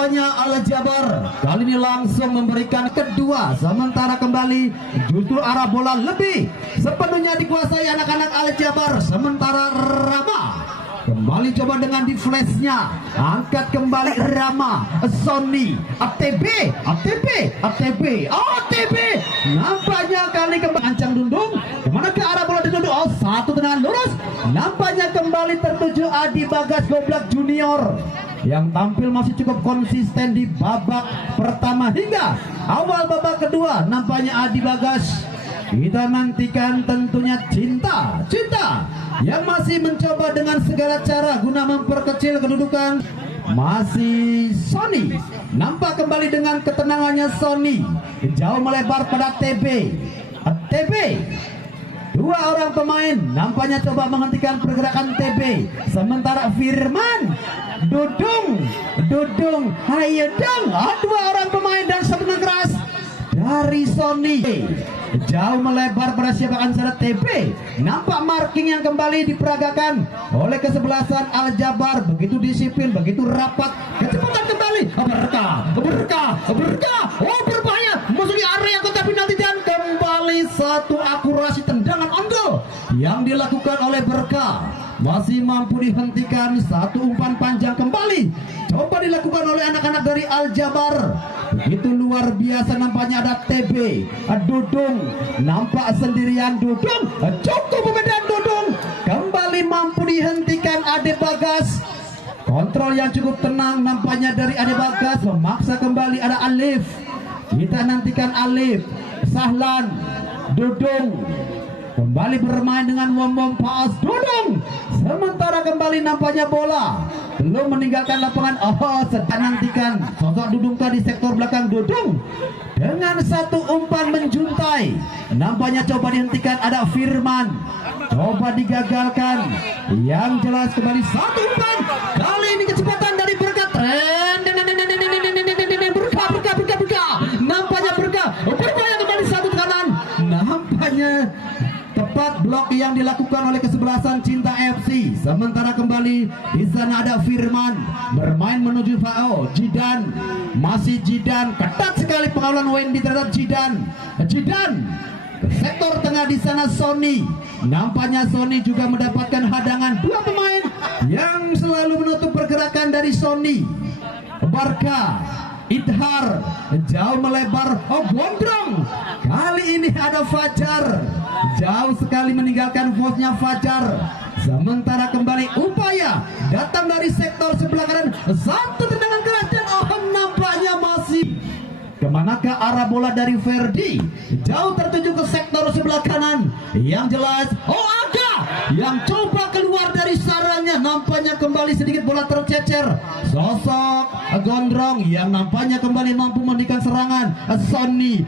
nampaknya Al Jabar kali ini langsung memberikan kedua, sementara kembali justru arah bola lebih sepenuhnya dikuasai anak-anak Al Jabar. Sementara Rama kembali coba dengan di flashnya, angkat kembali Rama, Sony, ATB, nampaknya kali kembali ancang dundung, kemana ke arah bola dituju, oh satu tendangan lurus, nampaknya kembali tertuju Adi Bagas Goblak Junior yang tampil masih cukup konsisten di babak pertama hingga awal babak kedua. Nampaknya Adi Bagas, kita nantikan tentunya cinta yang masih mencoba dengan segala cara guna memperkecil kedudukan. Masih Sony, nampak kembali dengan ketenangannya Sony, jauh melebar pada TB. Dua orang pemain nampaknya coba menghentikan pergerakan TB, sementara Firman Dudung, ayo dong, dua orang pemain dan satu keras dari Sony jauh melebar pada siapa ansara TB. Nampak marking yang kembali diperagakan oleh kesebelasan Al Jabar, begitu disiplin, begitu rapat, kecepatan kembali, berkah, oh berbahaya, memasuki area kotak penalti dan kembali satu akurasi tendangan on goal yang dilakukan oleh Berkah, masih mampu dihentikan. Satu umpan panjang kembali coba dilakukan oleh anak-anak dari Al Jabar, begitu luar biasa. Nampaknya ada TB, Dudung, nampak sendirian Dudung, cukup perbedaan Dudung, kembali mampu dihentikan Ade Bagas. Kontrol yang cukup tenang nampaknya dari Ade Bagas, memaksa kembali ada Alif. Kita nantikan Alif, Sahlan, Dudung kembali bermain dengan Wom Paas Dudung, sementara kembali nampaknya bola belum meninggalkan lapangan. Oh, sedang nantikan sosok Dudung tadi sektor belakang. Dudung dengan satu umpan menjuntai, nampaknya coba dihentikan ada Firman, coba digagalkan. Yang jelas kembali satu umpan, kali ini kecepatan dari Berkah, Berkah, nampaknya Berkah yang kembali satu tekanan, nampaknya tepat blok yang dilakukan oleh kesebelasan Cinta FC. Sementara kembali di sana ada Firman bermain menuju Fao. Jidan, masih Jidan, ketat sekali pengawalan Wendy terhadap Jidan ke sektor tengah. Di sana Sony, nampaknya Sony juga mendapatkan hadangan dua pemain yang selalu menutup pergerakan dari Sony. Barka, Idhar jauh melebar, oh gondrong, kali ini ada Fajar, jauh sekali meninggalkan posnya Fajar. Sementara kembali upaya datang dari sektor sebelah kanan, satu tendangan keras dan nampaknya masih kemanakah arah bola dari Ferdi, jauh tertuju ke sektor sebelah kanan. Yang jelas Aga yang coba keluar dari sarangnya, nampaknya kembali sedikit bola tercecer. Sosok gondrong yang nampaknya kembali mampu menghentikan serangan Sony,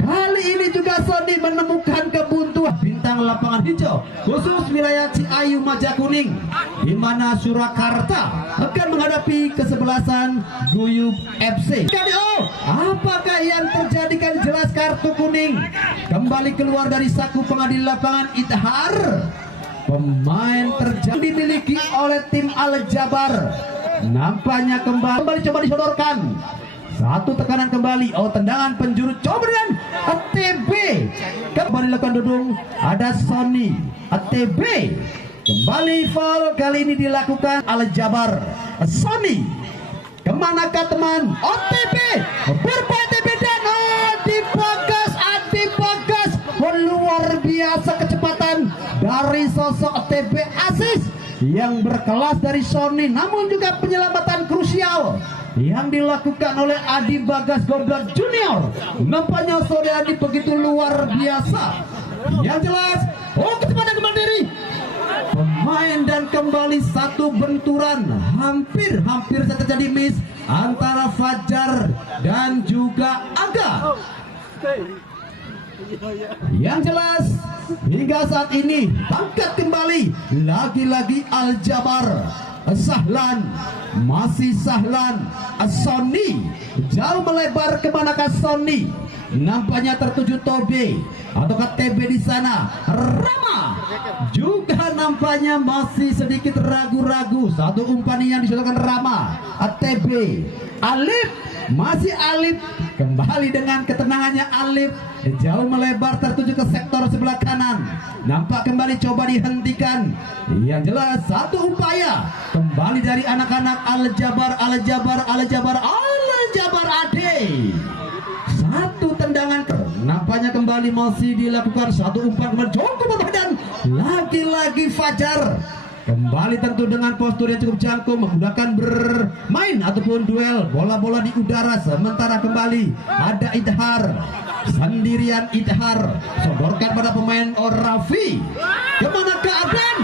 kali ini juga Sony menemukan kebuntuan. Bintang lapangan hijau khusus wilayah Ciayu Majakuning, di mana Surakarta akan menghadapi kesebelasan Guyub FC. Apakah yang terjadi? Kan jelas kartu kuning kembali keluar dari saku pengadil lapangan Idhar. Pemain terjadi dimiliki oleh tim Al Jabar, nampaknya kembali coba disodorkan. Satu tekanan kembali, oh tendangan penjuru coba dengan ATB, kembali dilakukan Dudung, ada Sony, ATB kembali foul, kali ini dilakukan Al Jabar. Sony, kemanakah teman? OTB berbuat TB dan Adi Bagas, luar biasa kecepatan dari sosok TB Asis yang berkelas dari Sony, namun juga penyelamatan krusial yang dilakukan oleh Adi Bagas Goblak Junior. Nampaknya Sony Adi begitu luar biasa. Yang jelas, oh kecepatan kembali pemain dan kembali satu benturan, hampir saja terjadi miss antara Fajar dan juga Aga. Yang jelas hingga saat ini angkat kembali lagi-lagi Al Jabar. Sahlan, masih Sahlan, Sony jauh melebar kemanakah Sony, nampaknya tertuju Tobe atau TB di sana. Rama juga nampaknya masih sedikit ragu-ragu. Satu umpan yang disodorkan Rama, ATB, Alif, masih Alif, kembali dengan ketenangannya Alif, jauh melebar tertuju ke sektor sebelah kanan. Nampak kembali coba dihentikan. Yang jelas satu upaya kembali dari anak-anak Al-Jabar Ade. Satu tendangan nampaknya kembali masih dilakukan satu umpan kembali cukup berbadan. Lagi-lagi Fajar kembali tentu dengan postur yang cukup jangkung menggunakan bermain ataupun duel bola-bola di udara. Sementara kembali ada Idhar, sendirian Idhar, sodorkan pada pemain Rafi. Kemana ke Aden?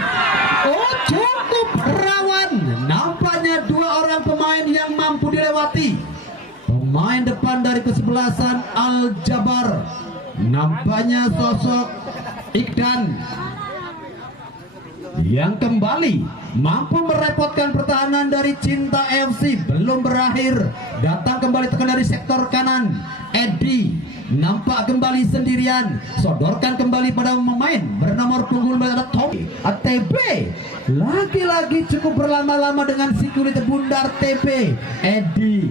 Oh, cukup rawan. Nampaknya dua orang pemain yang mampu dilewati. Pemain depan dari kesebelasan Al-Jabar, nampaknya sosok Ikdan yang kembali mampu merepotkan pertahanan dari Cinta FC. Belum berakhir, datang kembali tekan dari sektor kanan. Edi nampak kembali sendirian, sodorkan kembali pada pemain bernomor punggung pada Tommy ATB. Lagi-lagi cukup berlama-lama dengan si kulit bundar TP. Edi,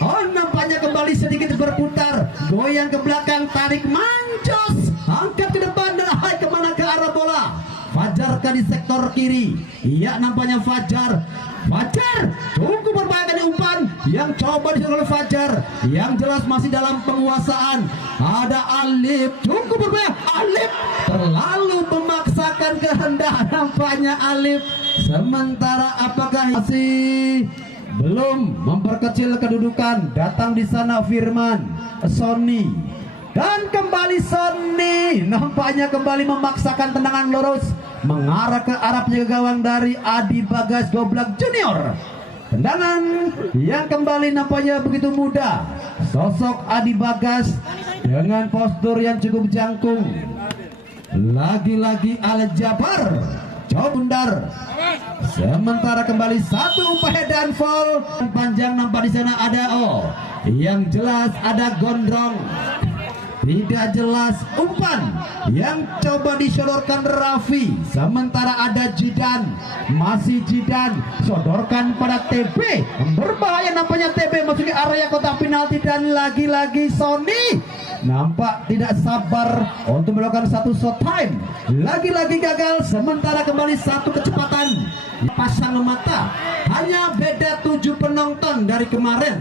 oh nampaknya kembali sedikit berputar, goyang ke belakang, tarik mancos, angkat ke depan dan kemana ke arah bola. Fajar di sektor kiri. Iya, nampaknya Fajar cukup berbahaya umpan yang coba diserang oleh Fajar. Yang jelas masih dalam penguasaan. Ada Alif, cukup berbahaya. Alif terlalu memaksakan kehendak nampaknya Alif. Sementara apakah masih belum memperkecil kedudukan? Datang di sana Firman, Sony. Dan kembali Sony nampaknya kembali memaksakan tendangan lurus mengarah ke arah penjaga gawang dari Adi Bagas Goblak Junior. Tendangan yang kembali nampaknya begitu mudah. Sosok Adi Bagas dengan postur yang cukup jangkung. Lagi-lagi Al-Jabar coba bundar. Sementara kembali satu upaya dan foul panjang nampak di sana ada yang jelas ada Gondrong. Tidak jelas umpan yang coba disodorkan Raffi. Sementara ada Jidan, masih Jidan, sodorkan pada TB. Berbahaya nampaknya TB masuk ke area kotak penalti. Dan lagi-lagi Sony nampak tidak sabar untuk melakukan satu shot time. Lagi-lagi gagal. Sementara kembali satu kecepatan pasang mata. Hanya beda 7 penonton dari kemarin.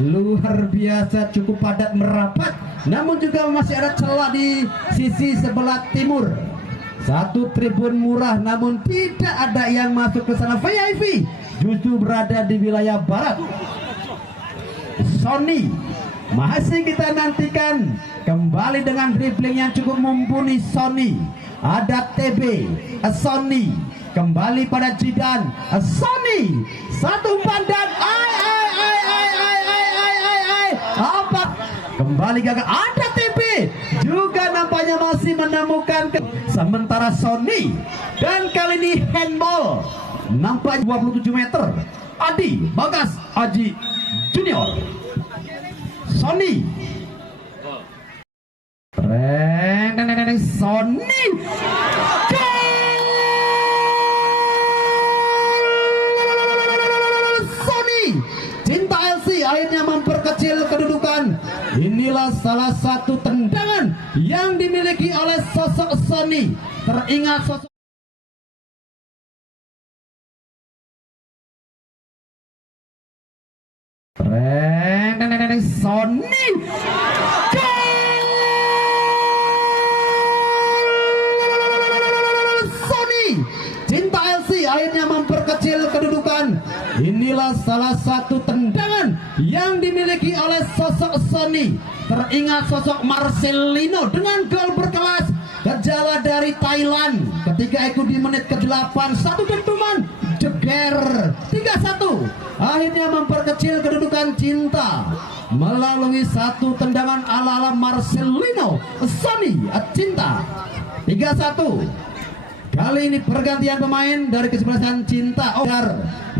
Luar biasa, cukup padat merapat. Namun juga masih ada celah di sisi sebelah timur. Satu tribun murah, namun tidak ada yang masuk ke sana. VIP justru berada di wilayah barat. Sony masih kita nantikan kembali dengan dribbling yang cukup mumpuni. Sony, ada TB, Sony kembali pada Jidan, Sony satu umpan dan apa kembali gagal. Ada TB juga nampaknya masih menemukan. Sementara Sony dan kali ini handball nampak 27 meter. Adi Bagas Aji Junior. Sony Sony Cinta LC akhirnya memperkecil kedudukan. Inilah salah satu tendangan yang dimiliki oleh sosok Sony. Teringat sosok Sony. Sony Cinta LC akhirnya memperkecil kedudukan. Inilah salah satu tendangan yang dimiliki oleh sosok Sony. Teringat sosok Marcelino dengan gol berkelas. Gejala dari Thailand ketika ikut di menit ke-8. Satu dentuman jeger 3-1. Akhirnya memperkecil kedudukan Cinta melalui satu tendangan ala-ala Marcelino. Sony Cinta 3-1. Kali ini pergantian pemain dari kesebelasan Cinta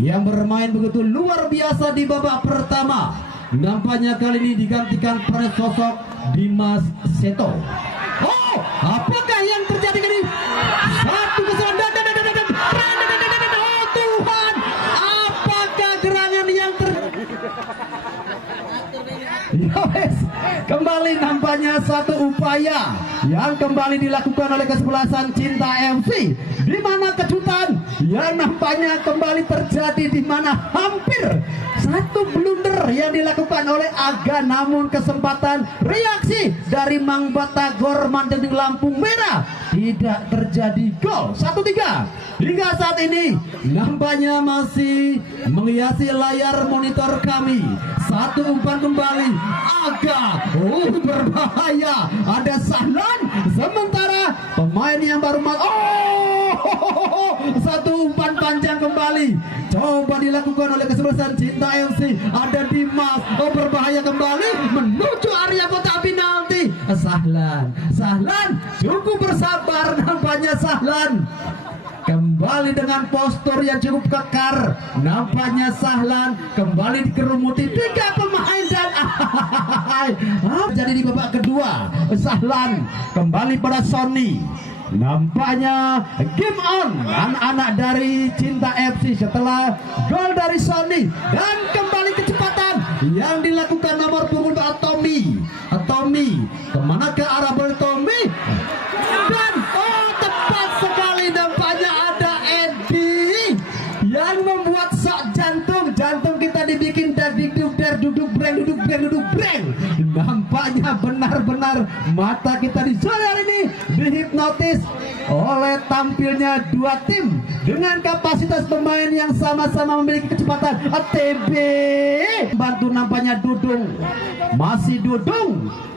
yang bermain begitu luar biasa di babak pertama. Nampaknya kali ini digantikan pada sosok Dimas Seto. Oh, apakah yang terjadi kali ini? Ya wes, kembali nampaknya satu upaya yang kembali dilakukan oleh kesebelasan Cinta FC, di mana kejutan yang nampaknya kembali terjadi, di mana hampir satu blunder yang dilakukan oleh Aga, namun kesempatan reaksi dari Mang Batagor Mandeng Lampung Merah tidak terjadi gol. 1-3 hingga saat ini nampaknya masih menghiasi layar monitor kami. Satu umpan kembali Aga, berbahaya, ada Sahlan, sementara pemain yang baru satu umpan panjang kembali coba dilakukan oleh kesebelasan Cinta FC, ada Dimas, berbahaya kembali menuju area kotak penalti. Sahlan cukup bersabar, nampaknya Sahlan kembali dengan postur yang cukup kekar. Nampaknya Sahlan kembali dikerumuti 3 pemain dan jadi di babak kedua Sahlan kembali pada Sony. Nampaknya game on anak-anak dari Cinta FC setelah gol dari Sony, dan kembali kecepatan yang dilakukan nomor punggung Tommy kemana ke arah bola Tommy, dan tepat sekali nampaknya ada Edi yang membuat sok jantung kita dibikin duduk breng. Nampaknya benar-benar mata kita di sore hari ini dihipnotis oleh tampilnya dua tim dengan kapasitas pemain yang sama-sama memiliki kecepatan. TB bantu, nampaknya Dudung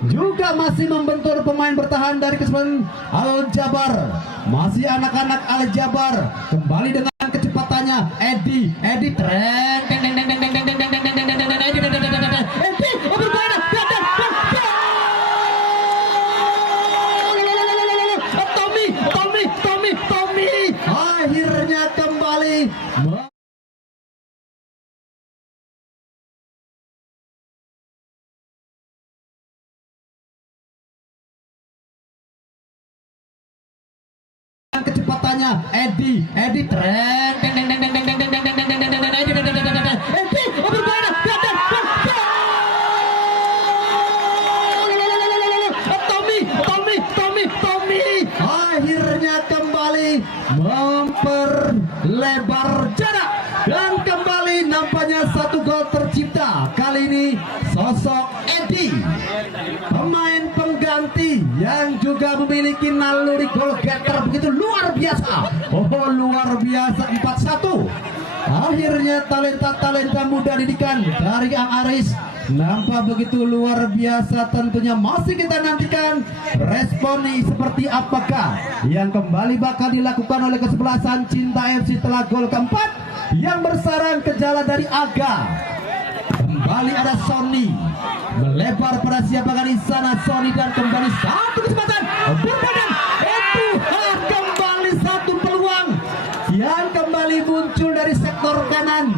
juga masih membentur pemain bertahan dari kesempatan Al-Jabar. Masih anak-anak Al-Jabar kembali dengan kecepatannya. Edi tren Tommy akhirnya kembali kecepatannya. Edi tren Tommy akhirnya kembali memperlebar jarak, dan kembali nampaknya satu gol tercipta. Kali ini sosok Edi, pemain pengganti yang juga memiliki naluri gol getter begitu luar biasa. Luar biasa. 4-1. Akhirnya talenta muda didikan dari Ang Aris nampak begitu luar biasa. Tentunya masih kita nantikan respon seperti apakah yang kembali bakal dilakukan oleh kesebelasan Cinta FC setelah gol keempat yang bersarang ke jalan dari Aga. Kembali ada Sony melebar pada siapakah di sana. Sony, dan kembali satu kesempatan berbadan itu kembali satu peluang yang kembali muncul dari sektor kanan,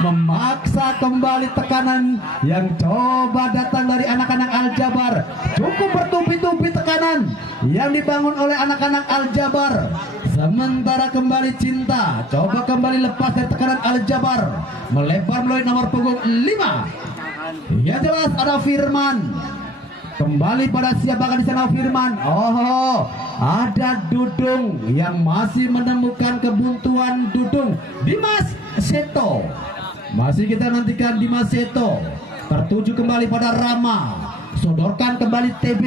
memaksa kembali tekanan yang coba datang dari anak-anak Al-Jabar. Cukup bertubi-tubi tekanan yang dibangun oleh anak-anak Al-Jabar, sementara kembali Cinta coba kembali lepas dari tekanan Al-Jabar, melebar melalui nomor punggung 5. Ya jelas ada Firman. Kembali pada siapakah di sana Firman? Ada Dudung yang masih menemukan kebuntuan. Dudung, Dimas Seto. Masih kita nantikan Dimas Seto. Tertuju kembali pada Rama. Sodorkan kembali TB.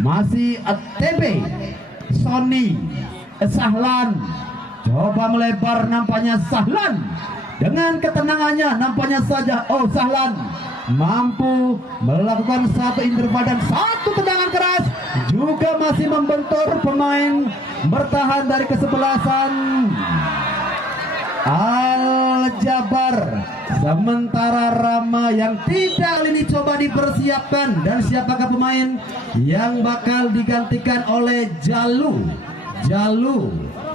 Masih TB. Sony. Sahlan. Coba melebar, nampaknya Sahlan. Dengan ketenangannya nampaknya saja Sahlan mampu melakukan satu interval dan satu tendangan keras, juga masih membentur pemain bertahan dari kesebelasan Al-Jabar. Sementara Rama yang tidak ini coba dipersiapkan, dan siapakah pemain yang bakal digantikan oleh Jalu,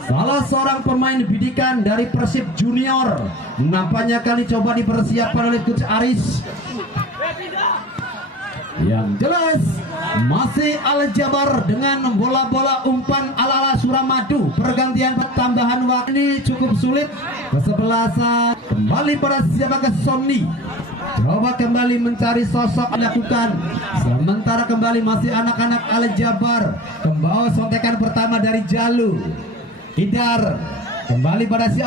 salah seorang pemain bidikan dari Persib Junior. Nampaknya kali coba dipersiapkan oleh Coach Aris. Yang jelas masih Al-Jabar dengan bola-bola umpan ala-ala Suramadu. Pergantian tambahan waktu ini cukup sulit. Kesebelasan kembali pada siapakah Sony. Coba kembali mencari sosok dilakukan. Sementara kembali masih anak-anak Al Jabar. Kembali sontekan pertama dari Jalu. Idar kembali pada si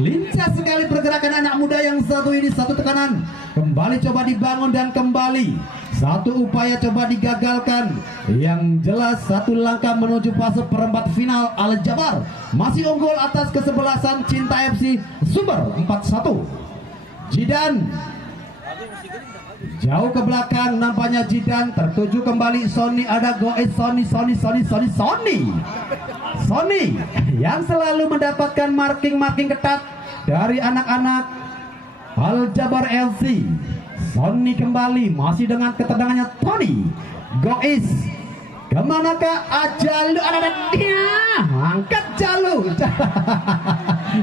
lincah sekali pergerakan anak muda yang satu ini. Satu tekanan kembali coba dibangun dan kembali satu upaya coba digagalkan. Yang jelas satu langkah menuju fase perempat final. Al Jabar masih unggul atas kesebelasan Cinta FC Sumber 4-1. Jidan jauh ke belakang nampaknya Jidan tertuju kembali Sony. Ada Goes Sony yang selalu mendapatkan marking ketat dari anak-anak Al Jabar FC. Sony kembali masih dengan ketenangannya Tony. Goes kemanakah? Jalu ada dia angkat Jalu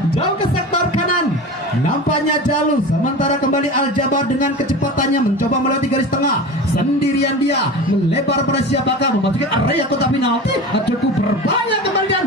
jauh ke sektor kanan nampaknya Jalu. Sementara kembali Al Jabar dengan kecepatannya mencoba melewati garis tengah. Sendirian dia melebar pada siapakah memasuki area kotak penalti. Cukup berbahaya kembali dan